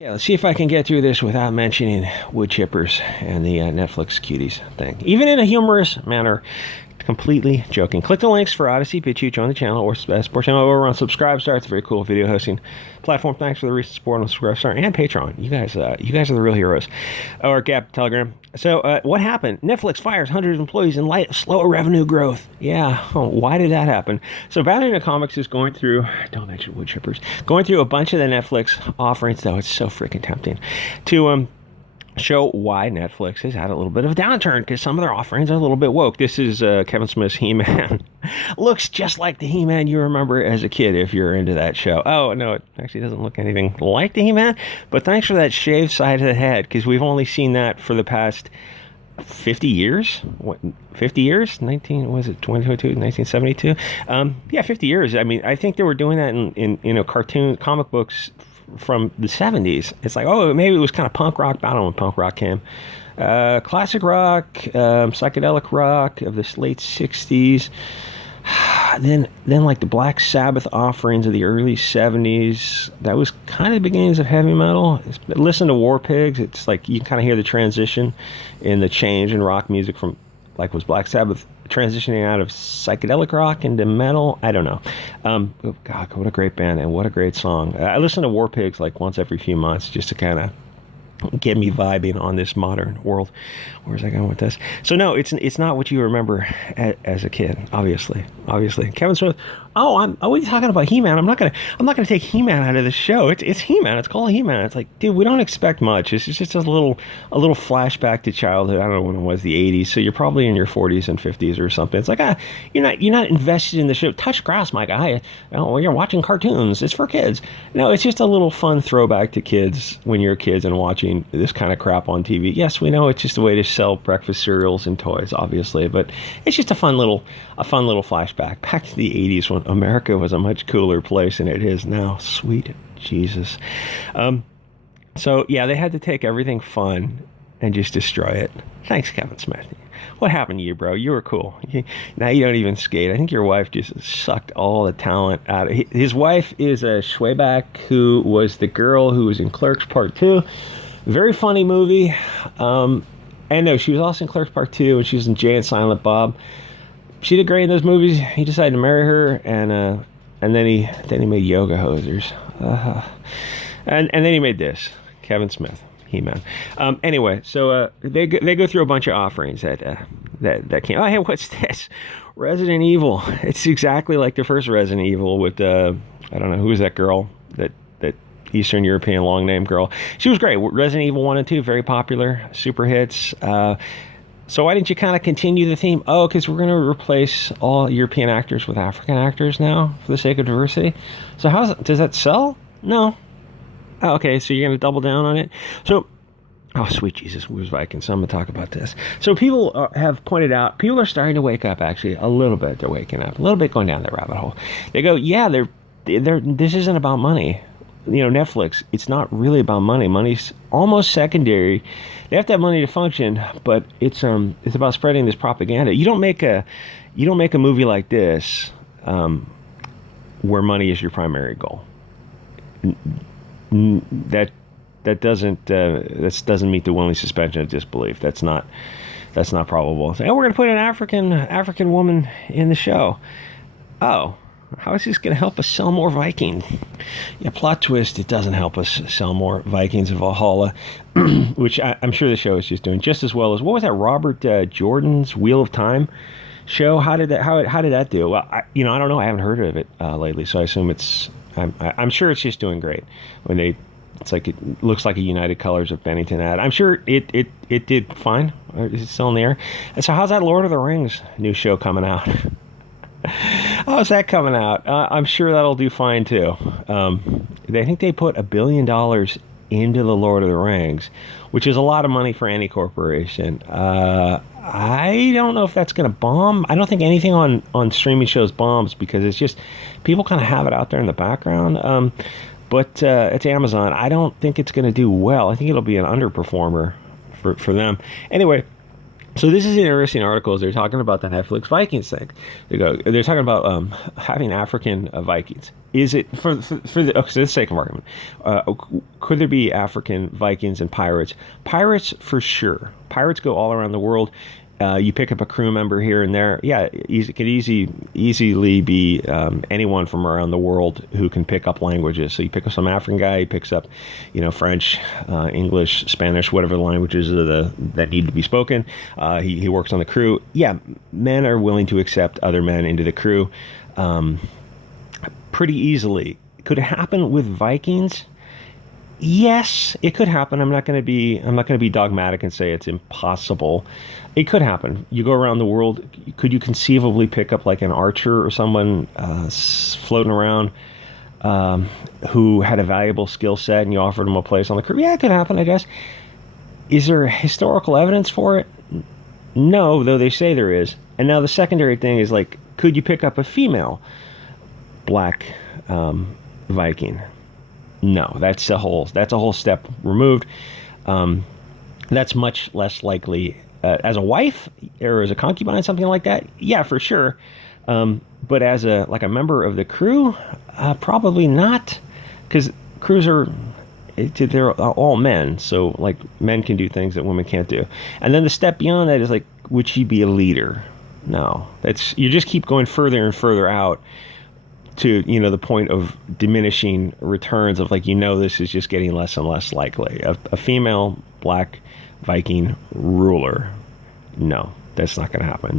Yeah, let's see if I can get through this without mentioning wood chippers and the Netflix cuties thing. Even in a humorous manner, completely joking. Click the links for Odyssey, BitChute, join the channel, or support channel over on Subscribestar. It's a very cool video hosting platform. Thanks for the recent support on Subscribestar and Patreon. You guys are the real heroes. Or Gap Telegram. So what happened? Netflix fires hundreds of employees in light of slower revenue growth. Yeah, why did that happen? So Batman Comics is going through, don't mention wood chippers, going through a bunch of the Netflix offerings, though it's so freaking tempting, to show why Netflix has had a little bit of a downturn, because some of their offerings are a little bit woke. This is Kevin Smith's He-Man. Looks just like the He-Man you remember as a kid if you're into that show. Oh, no, it actually doesn't look anything like the He-Man, but thanks for that shaved side of the head, because we've only seen that for the past 50 years. What, 50 years? 1972? Yeah, 50 years. I mean, I think they were doing that in cartoon comic books from the 70s. It's like, oh, maybe it was kind of punk rock. I don't know when punk rock came. Classic rock, psychedelic rock of the late 60s. Then like the Black Sabbath offerings of the early 70s. That was kind of the beginnings of heavy metal. Listen to War Pigs. It's like you kind of hear the transition in the change in rock music from, like, was Black Sabbath transitioning out of psychedelic rock into metal? I don't know. Oh God, what a great band and what a great song. I listen to War Pigs like once every few months just to kind of get me vibing on this modern world. Where's I going with this? So no, it's not what you remember as a kid. Obviously. Kevin Smith. Oh, what are you talking about? He-Man. I'm not gonna take He-Man out of the show. It's He-Man. It's called He-Man. It's like, dude, we don't expect much. It's just a little flashback to childhood. I don't know when it was, the 80s. So you're probably in your 40s and 50s or something. It's like, you're not invested in the show. Touch grass, my guy. Oh, you're watching cartoons. It's for kids. No, it's just a little fun throwback to kids when you're kids and watching this kind of crap on TV. Yes, we know it's just a way to sell breakfast cereals and toys, obviously, but it's just a fun little flashback back to the 80s when America was a much cooler place than it is now. Sweet Jesus. So yeah, they had to take everything fun and just destroy it. Thanks, Kevin Smith. What happened to you, bro? You were cool. Now you don't even skate. I think your wife just sucked all the talent out of his wife is a Schwebeck, who was the girl who was in Clerks Part 2. Very funny movie. And no, she was also in Clerks Part 2, and she was in Jay and Silent Bob. She did great in those movies. He decided to marry her, and then he made Yoga Hosers. And then he made this, Kevin Smith, He-Man. Anyway, so they go through a bunch of offerings that came. Oh, hey, what's this? Resident Evil. It's exactly like the first Resident Evil with I don't know, who was that girl, that Eastern European long name girl. She was great. Resident Evil 1 and 2, very popular, super hits. So why didn't you kind of continue the theme? Oh, because we're going to replace all European actors with African actors now for the sake of diversity. So does that sell? No. Oh, okay, so you're going to double down on it? So, oh, sweet Jesus, where's Vikings? So I'm going to talk about this. So people have pointed out, people are starting to wake up, actually, a little bit. They're waking up, a little bit going down the rabbit hole. They go, yeah, this isn't about money. You know, Netflix, it's not really about money. Money's almost secondary. They have to have money to function, but it's about spreading this propaganda. You don't make a movie like this where money is your primary goal. That doesn't meet the Willing suspension of disbelief. That's not probable. Say, oh, we're going to put an African woman in the show. Oh. How is this going to help us sell more Vikings? Yeah, plot twist, it doesn't help us sell more Vikings of Valhalla, which I'm sure the show is just doing just as well as, what was that, Robert Jordan's Wheel of Time show? How did that do? Well, I don't know. I haven't heard of it lately, so I assume I'm sure it's just doing great. It's like, it looks like a United Colors of Bennington ad. I'm sure it did fine. Is it still in the air? And so how's that Lord of the Rings new show coming out? How's that coming out? I'm sure that'll do fine too. I think they put $1 billion into the Lord of the Rings, which is a lot of money for any corporation. I don't know if that's going to bomb. I don't think anything on streaming shows bombs, because it's just people kind of have it out there in the background. But it's Amazon. I don't think it's going to do well. I think it'll be an underperformer for them. Anyway. So this is an interesting article. They're talking about the Netflix Vikings thing. They're talking about having African Vikings. Is it for the sake of argument? Could there be African Vikings and pirates? Pirates for sure. Pirates go all around the world. You pick up a crew member here and there. Yeah, it could easily be anyone from around the world who can pick up languages. So you pick up some African guy, he picks up, French, English, Spanish, whatever the languages that need to be spoken. He works on the crew. Yeah, men are willing to accept other men into the crew pretty easily. Could it happen with Vikings? Yes, it could happen. I'm not going to be dogmatic and say it's impossible. It could happen. You go around the world. Could you conceivably pick up like an archer or someone floating around who had a valuable skill set, and you offered them a place on the crew? Yeah, it could happen, I guess. Is there historical evidence for it? No, though they say there is. And now the secondary thing is like, could you pick up a female black Viking? No, that's a whole step removed. That's much less likely as a wife or as a concubine, something like that. Yeah, for sure. But as a member of the crew, probably not, because crews they're all men, so like men can do things that women can't do. And then the step beyond that is like, would she be a leader? No, you just keep going further and further out to the point of diminishing returns of like, this is just getting less and less likely. A female black Viking ruler, no, that's not going to happen.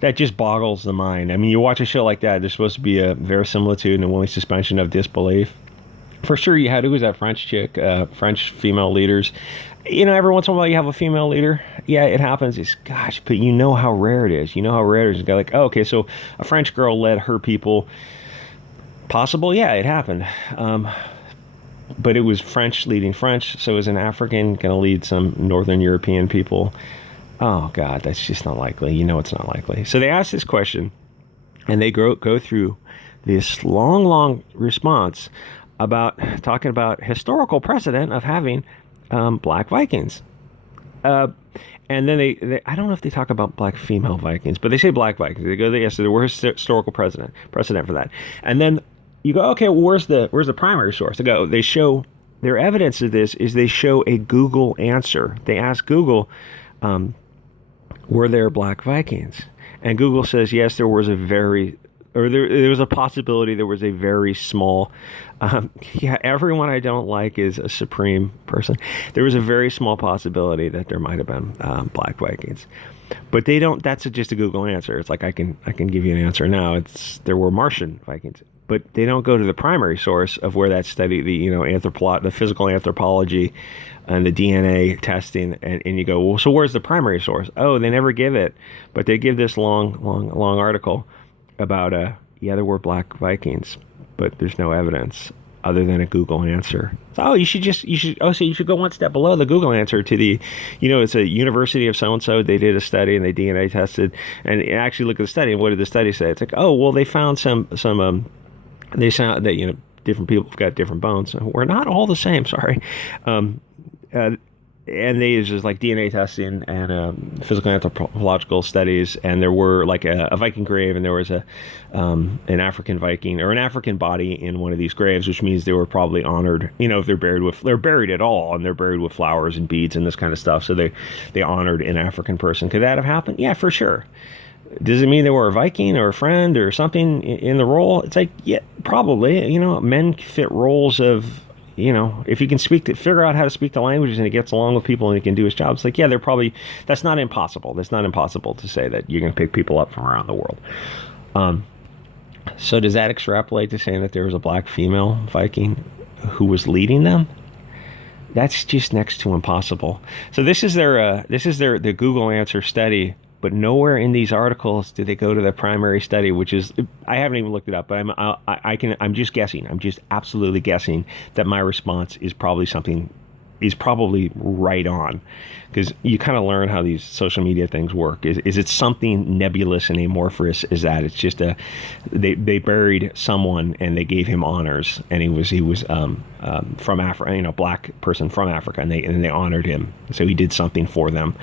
That just boggles the mind. I mean, you watch a show like that, there's supposed to be a verisimilitude and a willing suspension of disbelief. For sure, you had, who was that French chick, French female leaders. Every once in a while you have a female leader. Yeah, it happens. Gosh, but you know how rare it is. You know how rare it is. Like, oh, okay, so a French girl led her people. Possible? Yeah, it happened. But it was French leading French, so is an African going to lead some Northern European people? Oh, God, that's just not likely. It's not likely. So they ask this question, and they go through this long response about talking about historical precedent of having black Vikings. And then they I don't know if they talk about black female Vikings, but they say black Vikings. They go, yes, so there was historical precedent for that. And then you go, okay, well, where's the primary source? They show their evidence of this is they show a Google answer. They ask Google, were there black Vikings? And Google says, yes, there was there was a possibility there was a very small, everyone I don't like is a supreme person. There was a very small possibility that there might have been black Vikings. But they don't, that's just a Google answer. It's like, I can give you an answer now. There were Martian Vikings. But they don't go to the primary source of where that study, the physical anthropology and the DNA testing, and you go, well, so where's the primary source? Oh, they never give it, but they give this long article about there were black Vikings, but there's no evidence other than a Google answer. So you should go one step below the Google answer to the, it's a university of so and so. They did a study and they DNA tested and actually look at the study. And what did the study say? It's like, oh, well, they found some they found that different people have got different bones. We're not all the same. Sorry. And they use just like DNA testing and physical anthropological studies, and there were like a Viking grave, and there was an African Viking or an African body in one of these graves, which means they were probably honored. If they're buried at all, and they're buried with flowers and beads and this kind of stuff, so they honored an African person. Could that have happened? Yeah, for sure. Does it mean they were a Viking or a friend or something in the role? It's like, yeah, probably. Men fit roles of. If you can figure out how to speak the languages and he gets along with people and he can do his job, it's like, yeah, that's not impossible. That's not impossible to say that you're going to pick people up from around the world. So does that extrapolate to saying that there was a black female Viking who was leading them? That's just next to impossible. So this is the Google answer study, but nowhere in these articles do they go to the primary study, which is, I haven't even looked it up, but I'm just guessing. I'm just absolutely guessing that my response is probably right on, because you kind of learn how these social media things work. Is it something nebulous and amorphous? Is that it's just they buried someone and they gave him honors, and he was from Africa, black person from Africa, and they honored him, so he did something for them.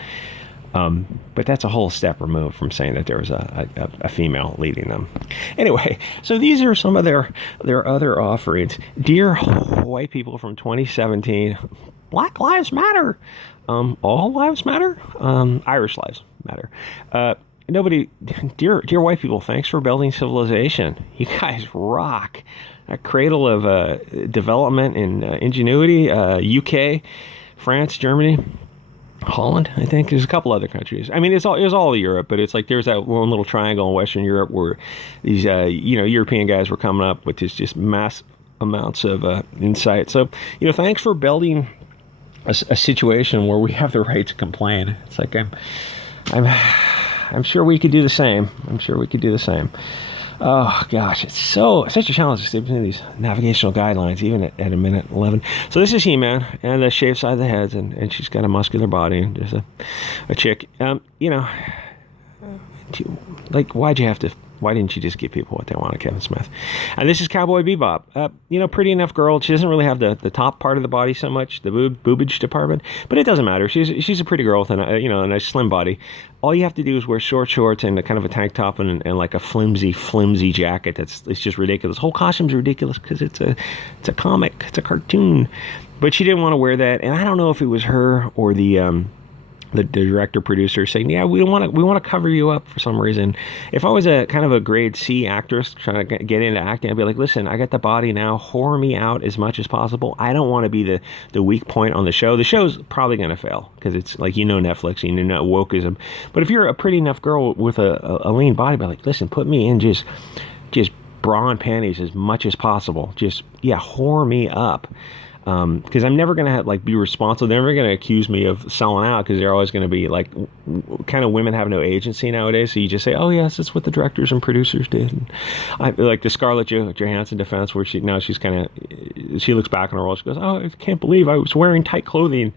But that's a whole step removed from saying that there was a female leading them. Anyway, so these are some of their other offerings. Dear white people from 2017, Black Lives Matter. All lives matter. Irish lives matter. Dear white people, thanks for building civilization. You guys rock. A cradle of development and ingenuity. UK, France, Germany, Holland, I think. There's a couple other countries. I mean, it was all Europe, but it's like there's that one little triangle in Western Europe where these European guys were coming up with this mass amounts of insight. So thanks for building a situation where we have the right to complain. It's like I'm sure we could do the same. Oh gosh, it's such a challenge to stick into these navigational guidelines, even at a minute 11. So this is He-Man, and the shaved side of the heads, and she's got a muscular body, and there's a chick. Why didn't you just give people what they wanted, Kevin Smith? And this is Cowboy Bebop. Pretty enough girl. She doesn't really have the top part of the body so much, the boobage department, but it doesn't matter. She's a pretty girl with a nice slim body. All you have to do is wear short shorts and a kind of a tank top and like a flimsy jacket. It's just ridiculous. The whole costume's ridiculous because it's a comic, it's a cartoon. But she didn't want to wear that, and I don't know if it was her or the director producer saying, yeah, we want to cover you up for some reason. If I was a kind of a grade C actress trying to get into acting, I'd be like, listen, I got the body now, whore me out as much as possible. I don't want to be the weak point on the show. The show's probably going to fail because it's like, Netflix, wokeism. But if you're a pretty enough girl with a lean body, be like, listen, put me in just bra and panties as much as possible. Whore me up. Because I'm never going to be responsible. They're never going to accuse me of selling out because they're always going to be like, kind of women have no agency nowadays. So you just say, oh yes, that's what the directors and producers did. And I like the Scarlett Johansson defense where she looks back on her role. She goes, oh, I can't believe I was wearing tight clothing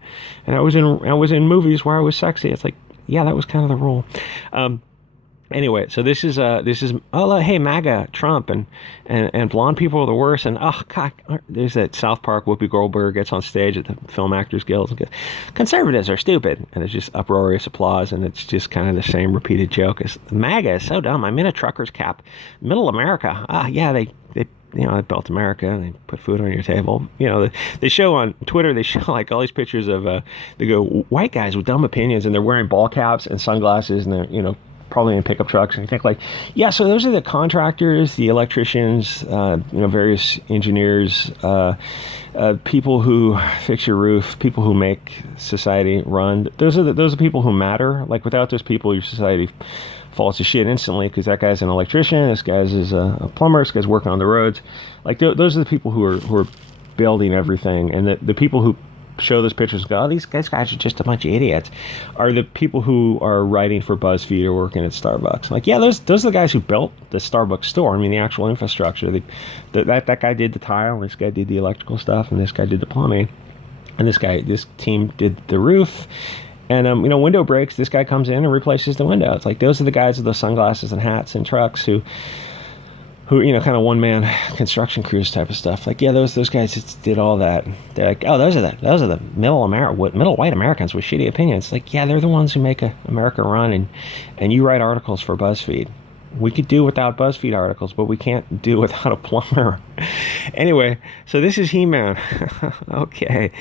and I was in movies where I was sexy. It's like, yeah, that was kind of the role. Anyway, so this is hey, MAGA, Trump, and blonde people are the worst. And oh God, there's that South Park Whoopi Goldberg gets on stage at the Film Actors Guild and goes, conservatives are stupid, and there's just uproarious applause, and it's just kind of the same repeated joke. As MAGA is so dumb. I'm in a trucker's cap, middle America. They built America. They put food on your table. They show on Twitter. They show like all these pictures of they go white guys with dumb opinions, and they're wearing ball caps and sunglasses, and they're probably in pickup trucks, and you think like, yeah, so those are the contractors, the electricians, various engineers, people who fix your roof, people who make society run. Those are people who matter. Like without those people, your society falls to shit instantly because that guy's an electrician, this guy's is a plumber, this guy's working on the roads. Like those are the people who are building everything, and the people who show those pictures and go, oh, these guys are just a bunch of idiots, are the people who are writing for BuzzFeed or working at Starbucks. Like, yeah, those are the guys who built the Starbucks store. I mean, the actual infrastructure. That guy did the tile, and this guy did the electrical stuff, and this guy did the plumbing, and this team did the roof. And, window breaks, this guy comes in and replaces the window. It's like, those are the guys with the sunglasses and hats and trucks who kind of one-man construction crews type of stuff. Like, yeah, those guys just did all that. They're like, oh, those are the middle white Americans with shitty opinions. Like, yeah, they're the ones who make America run, and you write articles for BuzzFeed. We could do without BuzzFeed articles, but we can't do without a plumber. Anyway, so this is He-Man. Okay.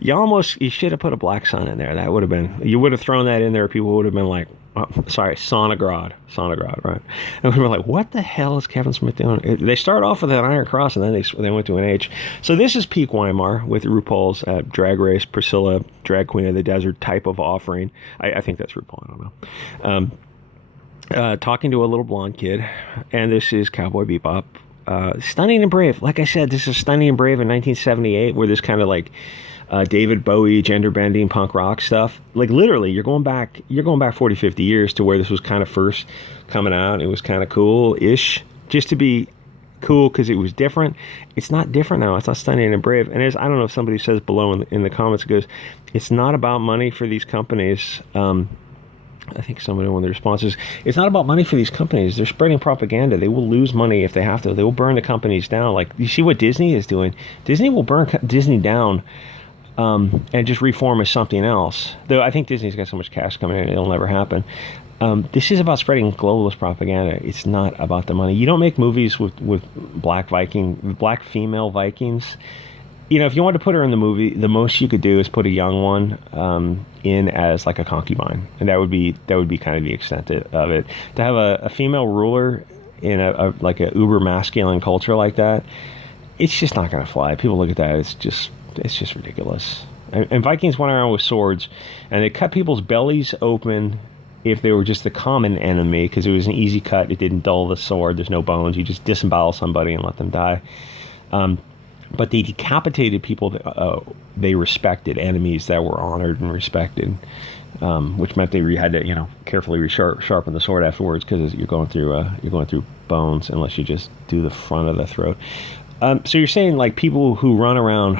You should have put a black sun in there. That would have been, you would have thrown that in there. People would have been like, Sonograd, right? And we were like, what the hell is Kevin Smith doing? They start off with an iron cross, and then they went to an H. So this is peak Weimar with RuPaul's Drag Race, Priscilla, Drag Queen of the Desert type of offering. I think that's RuPaul, I don't know. Talking to a little blonde kid, and this is Cowboy Bebop. Stunning and Brave. Like I said, this is Stunning and Brave in 1978, where this kind of like David Bowie, gender bending, punk rock stuff. Like literally, you're going back 40, 50 years to where this was kind of first coming out. It was kind of cool-ish, just to be cool because it was different. It's not different now. It's not Stunning and Brave. And I don't know if somebody says below in the comments, it goes, it's not about money for these companies. I think somebody, one of the responses, it's not about money for these companies. They're spreading propaganda. They will lose money if they have to. They will burn the companies down. Like, you see what Disney is doing? Disney will burn Disney down and just reform as something else. Though I think Disney's got so much cash coming in, it'll never happen. This is about spreading globalist propaganda. It's not about the money. You don't make movies with black female Vikings. You know, if you wanted to put her in the movie, the most you could do is put a young one in as like a concubine, and that would be kind of the extent of it. To have a female ruler in a like a uber masculine culture like that, it's just not going to fly. People look at that, it's just ridiculous. And Vikings went around with swords, and they cut people's bellies open if they were just the common enemy, because it was an easy cut. It didn't dull the sword. There's no bones. You just disembowel somebody and let them die. But they decapitated people that they respected, enemies that were honored and respected, which meant they had to, carefully sharpen the sword afterwards, because you're going through bones unless you just do the front of the throat. So you're saying like people who run around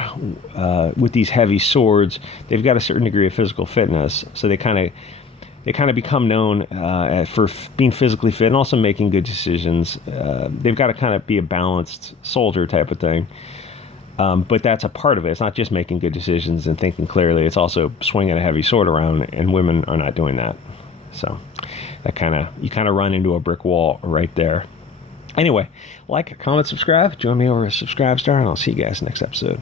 with these heavy swords, they've got a certain degree of physical fitness, so they kind of become known for being physically fit and also making good decisions. They've got to kind of be a balanced soldier type of thing. But that's a part of it. It's not just making good decisions and thinking clearly. It's also swinging a heavy sword around, and women are not doing that. So you kind of run into a brick wall right there. Anyway, like, comment, subscribe. Join me over at Subscribe Star, and I'll see you guys next episode.